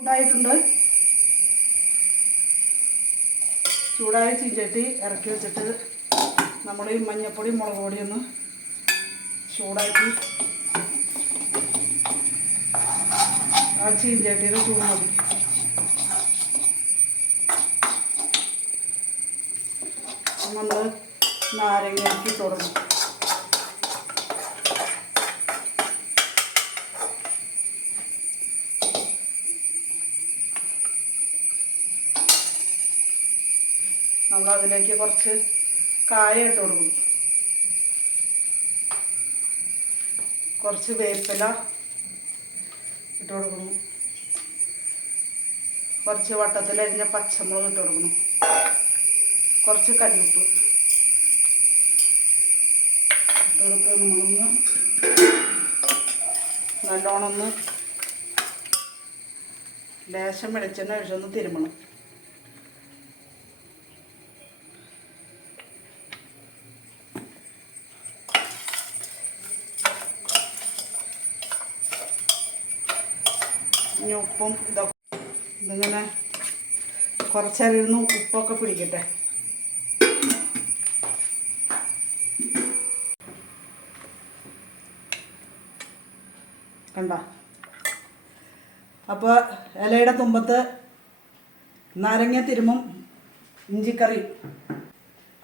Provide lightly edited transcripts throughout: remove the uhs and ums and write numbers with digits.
ചൂടായിട്ടുണ്ട്. ചൂടായ ചീഞ്ചട്ടി ഇറക്കി വെച്ചിട്ട് നമ്മൾ ഈ മഞ്ഞൾപ്പൊടി മുളക് പൊടിയൊന്ന് ചൂടാക്കി ആ ചീഞ്ചട്ടിയിൽ ചൂട് മതി. നമ്മൾ നാരങ്ങയ്ക്ക് തുടങ്ങും. നമ്മളതിലേക്ക് കുറച്ച് കായ ഇട്ട് കൊടുക്കും, കുറച്ച് വേപ്പില ഇട്ട് കൊടുക്കണം, കുറച്ച് വട്ടത്തിലരിഞ്ഞ പച്ചമുളക് ഇട്ട് കൊടുക്കണം, കുറച്ച് കല്ലുപ്പ് ഇട്ട് കൊടുത്ത് നമ്മളൊന്ന് നല്ലോണം ഒന്ന് ലേശം വെളിച്ചെണ്ണ ഒഴിച്ചൊന്ന് തിരുമണം. ഇനി ഉപ്പും ഇതൊക്കെ ഇതിങ്ങനെ കുറച്ചരിന്ന് ഉപ്പൊക്കെ പിടിക്കട്ടെ. കണ്ട അപ്പോൾ ഇലയുടെ തുമ്പത്ത് നാരങ്ങ തിരുമും ഇഞ്ചിക്കറി.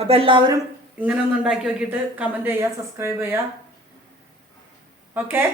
അപ്പോൾ എല്ലാവരും ഇങ്ങനെ ഒന്ന് ഉണ്ടാക്കി നോക്കിയിട്ട് കമൻറ്റ് ചെയ്യുക, സബ്സ്ക്രൈബ് ചെയ്യുക. ഓക്കെ.